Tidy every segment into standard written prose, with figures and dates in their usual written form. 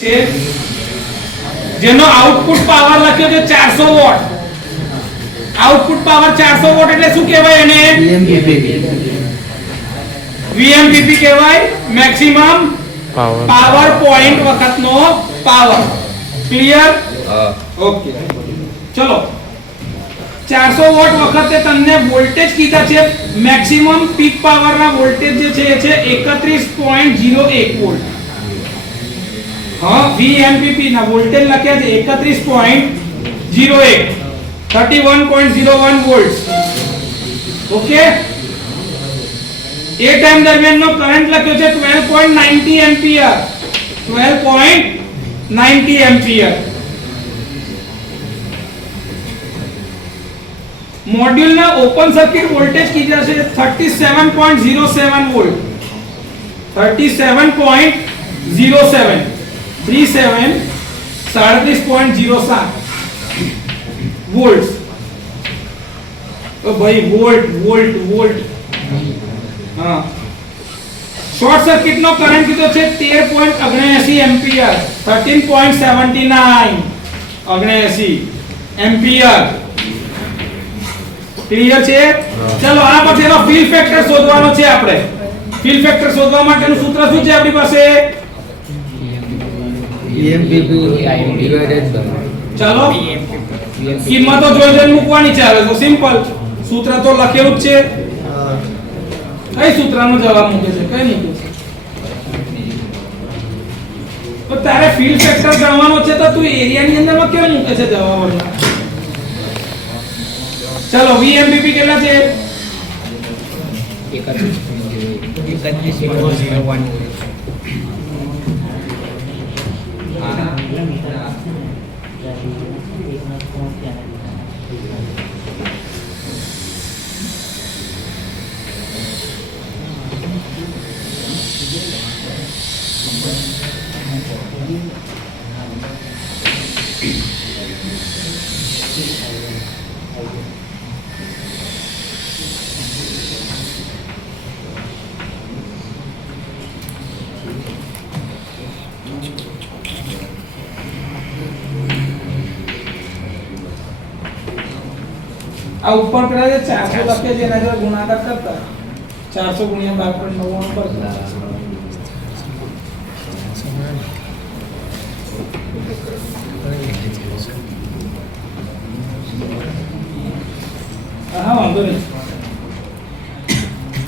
છે જેનો output power લખ્યો છે 400 વોટ. આઉટપુટ પાવર 400 વોટ એટલે શું કહેવાય એને? VMPP કહેવાય. મેક્સિમમ પાવર પોઈન્ટ વખતનો પાવર. ક્લિયર? ઓકે. ચલો 400 વોટ વખતે તમને વોલ્ટેજ કીધા છે. મેક્સિમમ પીક પાવરના વોલ્ટેજ જે છે એ છે 31.01 વોલ્ટ. હા, VMPP ના વોલ્ટેજ લખ્યા છે 31.01 31.01 વોલ્ટ. ઓકે. એ ટાઈમ દરમિયાનનો કરંટ લખ્યો છે 12.90 એમ્પિયર. 12.90 એમ્પિયર. મોડ્યુલના ઓપન સર્કિટ વોલ્ટેજ કીધા છે 37.07 વોલ્ટ. 37.07 37.07 વોલ્ટ. તો ભાઈ વોલ્ટ હા. શોર્ટ સર્કિટ નો કરંટ કીધો છે 13.79 એમ્પિયર. 13.79 એમ્પિયર. ક્લિયર છે? ચલો આ પછી એનો ફિલ ફેક્ટર શોધવાનો છે આપણે. ફિલ ફેક્ટર શોધવા માટેનું સૂત્ર શું છે આપણી પાસે? VMPP ડિવાઇડેડ ચલો કિંમતો જોઈને મૂકવાની છે. હવે તો સિમ્પલ સૂત્ર તો લખેલું જ છે. કઈ સૂત્રનો જવાબ મૂકે છે? કઈ મૂકે છે? તો તારે ફિલ ફેક્ટર જાણવાનો છે તો તું એરિયાની અંદરમાં કેમ મૂકે છે જવાબ? ચલો VMPP કેટલા છે? 31.01 આ ઉપર પેલા જે 400 લખે છે એના જોડે ગુણાકાર કરતા 400 ગુણ્યા 12.99 પર હા વાંધો નહીં.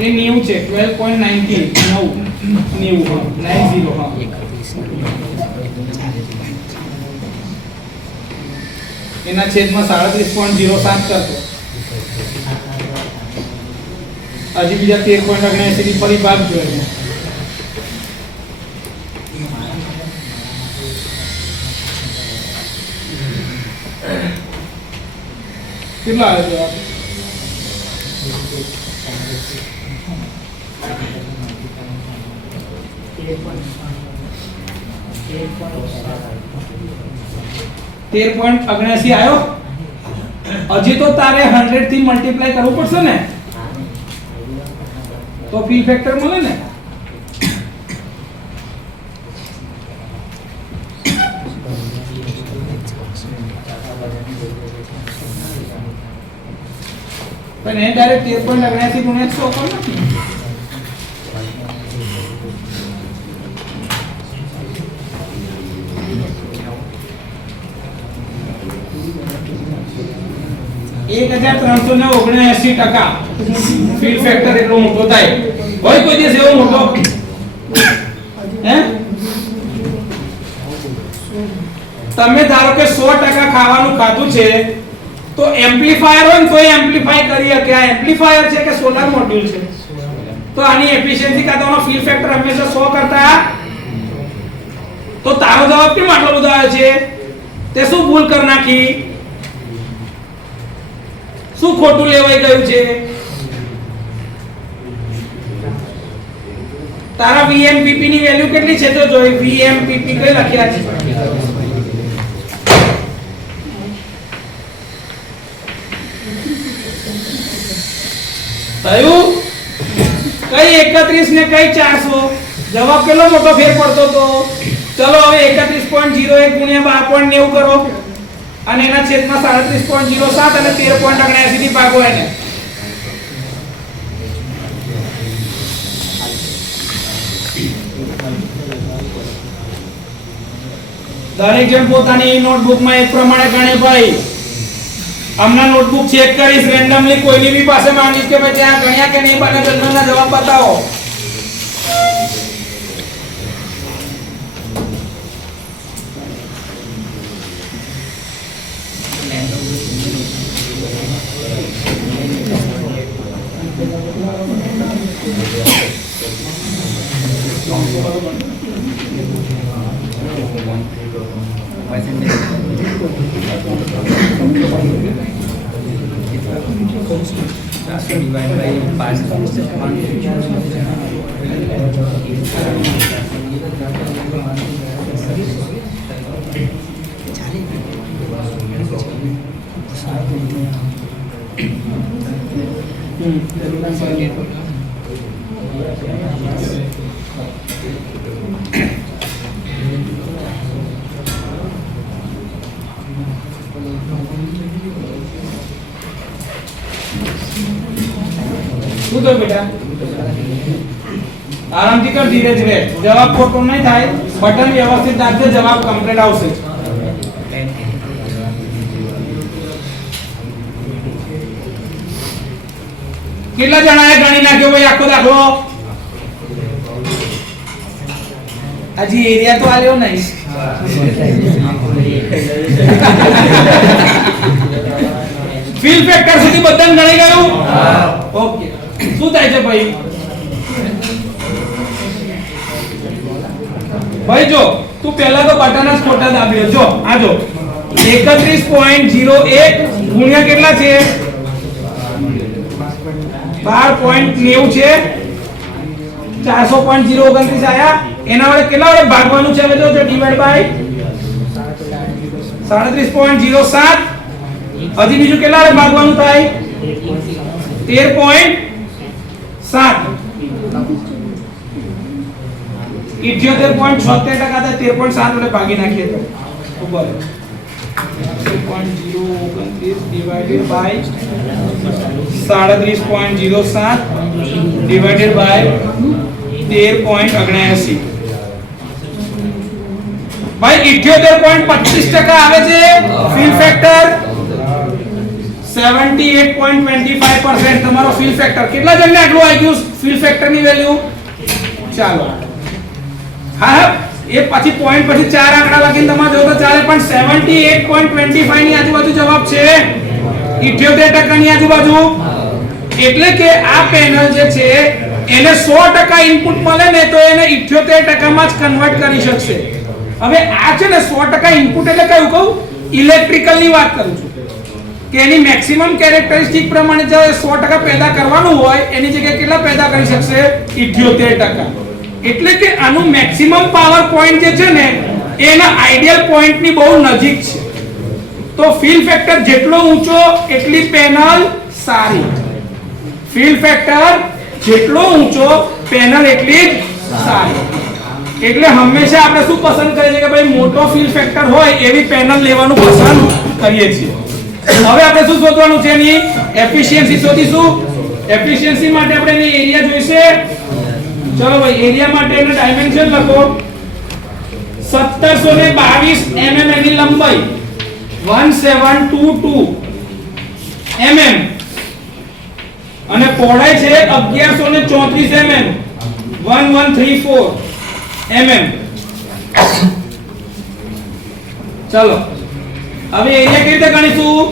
એ 90 છે 12.90 હા 90 એના છેદમાં 37.07 કરતો. હજી બીજા 13.79 થી ફરી ભાગ જોઈએ. કેટલા આવે જવાબ? .79 આવ્યો. હજી તો તારે 100 થી મલ્ટીપ્લાય કરવું પડશે ને તો ફિલ ફેક્ટર મળે ને. પણ એ ડાયરેક્ટ 13.79 ગુણ્યા 100 પર નથી. $1379 ફિલ ફેક્ટર એટલો મોટો થાય. હોય કોઈ દિવસ એવો મોટો? હે? તમે ધારો કે 100% ખાવાનું ખાધું છે તો એમ્પ્લીફાયર હોય ને તો એમ્પ્લીફાય કરી શકે. આ એમ્પ્લીફાયર છે કે સોલાર મોડ્યુલ છે? તો આની એફિશિયન્સી કાઢવાનો ફિલ ફેક્ટર હંમેશા 100 કરતા. તો તારો જવાબ કેમ આટલો બધો આવે છે? તે શું ભૂલ કરી નાખી? શું ખોટું લેવાઈ ગયું છે? તારા VMPP ની વેલ્યુ કેટલી છે તો જોઈ. VMPP કઈ લખ્યા છે? થયું? કઈ 31 ને કઈ 400? જવાબ કેટલો મોટો ફેર પડતો તો? ચલો હવે 31.01 ગુણ્યા 12.90 કરો અને એના છેદમાં 37.07 અને 13.79 થી ભાગો એને. દરેક જણ પોતાની નોટબુકમાં એક પ્રમાણે ગણે ભાઈ. હમણાં નોટબુક ચેક કરીશ રેન્ડમલી કોઈની બી પાસે માંગીશ કે ભાઈ ત્યાં ગણ્યા કે નહીં બને જલ્દીના જવાબ બતાવો. શું તો બેટા આરામથી કર, ધીરે ધીરે. જવાબ ખોટો નહીં થાય, બટન વ્યવસ્થિત દાબજે, જવાબ કમ્પ્લીટ આવશે. કેટલા જણાએ ગણી નાખ્યો ભાઈ આખો દાખલો? હજી એરિયા તો આલ્યો નહીં. ફીલ ફેક્ટર સુધી બધાને ગણી ગયું? ઓકે. શું થાય છે ભાઈ? ભાઈ જો તું પહેલા તો બટન જ ખોટા દાબ્યો. જો આ જો 31.01 ગુણ્યા કેટલા છે? 12.90 છે. 400.029 આયા. એના વડે કેટલા વડે ભાગવાનું છે? હવે જો ડિવાઈડ બાય 37.07. હજી બીજું કેટલા વડે ભાગવાનું થાય? 13.7. 78.76% થાય. 13.7 વડે ભાગી નાખીએ તો ઉપર 0.029 divided by 37.07 divided by 13.79. ભાઈ 78.25% આવે છે ફીલ ફેક્ટર. 78.25% તમારો ફીલ ફેક્ટર. કેટલા જણને આટલું આવી ગયું ફીલ ફેક્ટર ની વેલ્યુ? ચાલો હા એ પછી પોઈન્ટ પછી ચાર આંકડા લખીને તમારે જો તો ચાલે, પણ 78.25 ની આજુબાજુ જવાબ છે. 78% ની આજુબાજુ. એટલે કે આ પેનલ જે છે એને 100% ઇનપુટ મળે ને તો એને 78% માં જ કન્વર્ટ કરી શકશે. હવે આ છે ને 100% ઇનપુટ એટલે કયું કહું? ઇલેક્ટ્રિકલ ની વાત કરું છું કે એની મેક્સિમમ કેરેક્ટરિસ્ટિક પ્રમાણે જો 100% પેદા કરવાનું હોય એની જગ્યાએ કેટલા પેદા કરી શકશે? 78%. એટલે કે આનું મેક્સિમમ પાવર પોઈન્ટ જે છે ને એના આઈડિયલ પોઈન્ટ ની બહુ નજીક છે. તો ફીલ ફેક્ટર જેટલો ઊંચો એટલી પેનલ સારી. ફીલ ફેક્ટર જેટલો ઊંચો પેનલ એટલી જ સારી. એટલે હંમેશા આપણે શું પસંદ કરીએ છીએ કે ભાઈ મોટો ફીલ ફેક્ટર હોય એવી પેનલ લેવાનું પસંદ કરીએ છીએ. હવે આપણે શું શોધવાનું છે? એની એફિશિયન્સી શોધીશું. એફિશિયન્સી માટે આપણે એની એરિયા જોઈશે. ચલો ભાઈ એરિયા માટે એનો ડાયમેન્શન લખો. 1722 mm એની લંબાઈ, 1722 mm અને પહોળાઈ છે 1134 mm, 1134 mm. ચલો હવે એરિયા કેવી રીતે ગણીશું?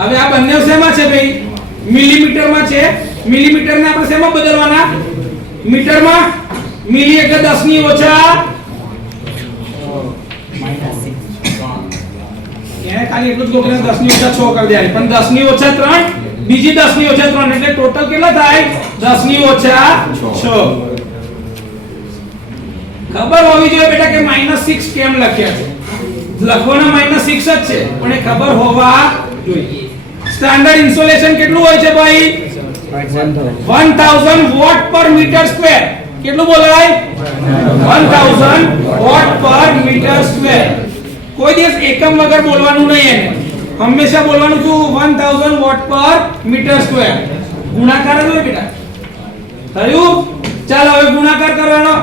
હવે આ બંને શેમાં છે ભાઈ? મિલીમીટરમાં છે. મિલીમીટરને આપણે શેમાં બદલવાના? મીટરમાં. મિલી એટલે 10 ની ઓછા એને ખાલી એટલું જ ગોખલે 10 ની ઓછા 6 કરી દેવાની, પણ 10 ની ઓછા 3 બીજી 10 ની ઓછા 3 એટલે ટોટલ કેટલા થાય? 10 ની ઓછા 6. ખબર હોવી જોઈએ બેટા કે -6 કેમ લખ્યા છે. લખવાના -6 જ છે પણ એ ખબર હોવા જોઈએ. સ્ટાન્ડર્ડ ઇન્સ્યુલેશન કેટલું હોય છે ભાઈ? 1000 વોટ પર મીટર સ્ક્વેર. કેટલું બોલાય? 1000 વોટ પર મીટર સ્ક્વેર. કોઈ દિવસ એકમ વગર બોલવાનું નહીં એને. હંમેશા બોલવાનું છું 1000 વોટ પર મીટર સ્ક્વેર. ગુણાકાર જ હોય બેટા. થયું? ચાલો હવે ગુણાકાર કરવાનો.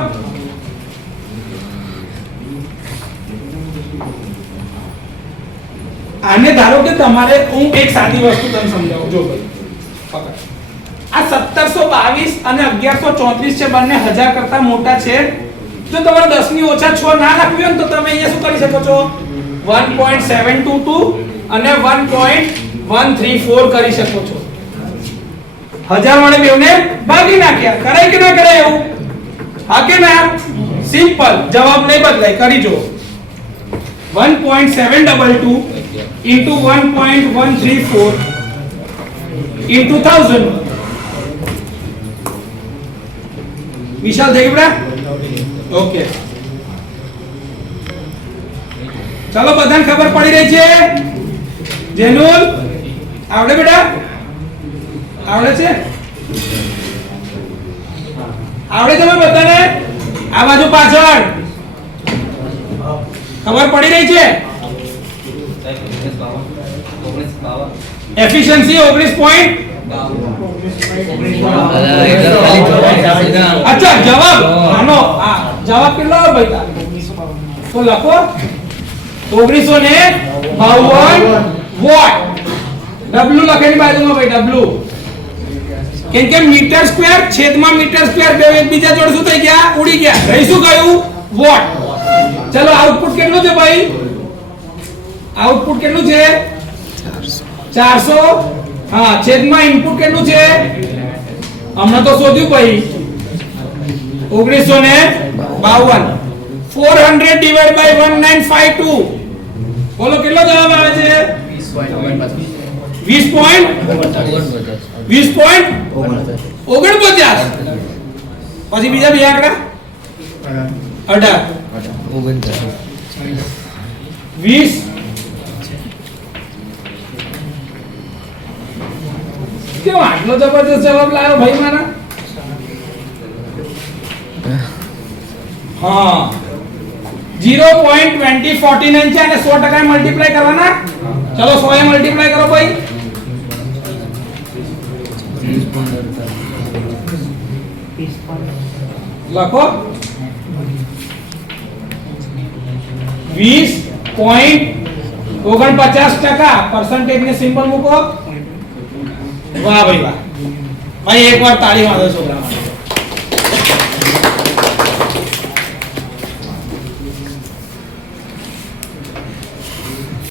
આને ધારો કે તમારે હું એક સાદી વસ્તુ તમને સમજાવું. જો ભાઈ પકડ. આ 1722 અને 1134 છે, બંને 1000 કરતા મોટા છે. જો તમારે 10 ની ઓછા 6 ના લખવી હોય તો તમે અહીંયા શું કરી શકો છો? 1.722 અને 1.134 કરી શકો છો. 1000 વડે બેવને ભાગી નાખ્યા. કરાય કે ના કરાય એવું? હા કે ના? સિમ્પલ. જવાબ નહીં બદલાય. કરી જો 1.722 into 1.134 into 1000. વિશાલ થઈ ગયું? ઓકે, ચાલો બધાને ખબર પડી રહી છે? જેનુલ આવડે બેટા? આવડે છે? આવડે તમે બધાને? આ બાજુ પાછળ ખબર પડી રહી છે? એફિશિયન્સી 19. અચ્છા, જવાબ આનો જવાબ કેટલો આવે ભાઈ? તો લખો 1952 વોટ. W લખેલી બાજુમાં ભાઈ, W. કેમ કે મીટર સ્ક્વેર છેદમાં મીટર સ્ક્વેર બે એકબીજા જોડે શું થઈ ગયા? ઉડી ગયા. રહી શું ગયું? વોટ. ચલો આઉટપુટ કેટલું છે ભાઈ? આઉટપુટ કેટલું છે? 400. હા, છેદમાં ઇનપુટ કેટલું છે? હમણાં તો શોધ્યું ભાઈ 1952. 400 divided by 1952. બોલો કેટલો જવાબ આવે છે? 20.49. પછી બીજા બે આંકડા 18. 20. કેવો આટલો જબરદસ્ત જવાબ લાવ્યો ભાઈ મારા? હા, 0.2049 છે અને 100% મલ્ટીપ્લાય કરવાના. ચલો 100 એ મલ્ટીપ્લાય કરો ભાઈ. લખો 20.49%. પરસેન્ટેજ ને સિમ્બલ મૂકો. વાહ ભાઈ વાહ. ભાઈ એકવાર તાળી મારો છોકરા માટે.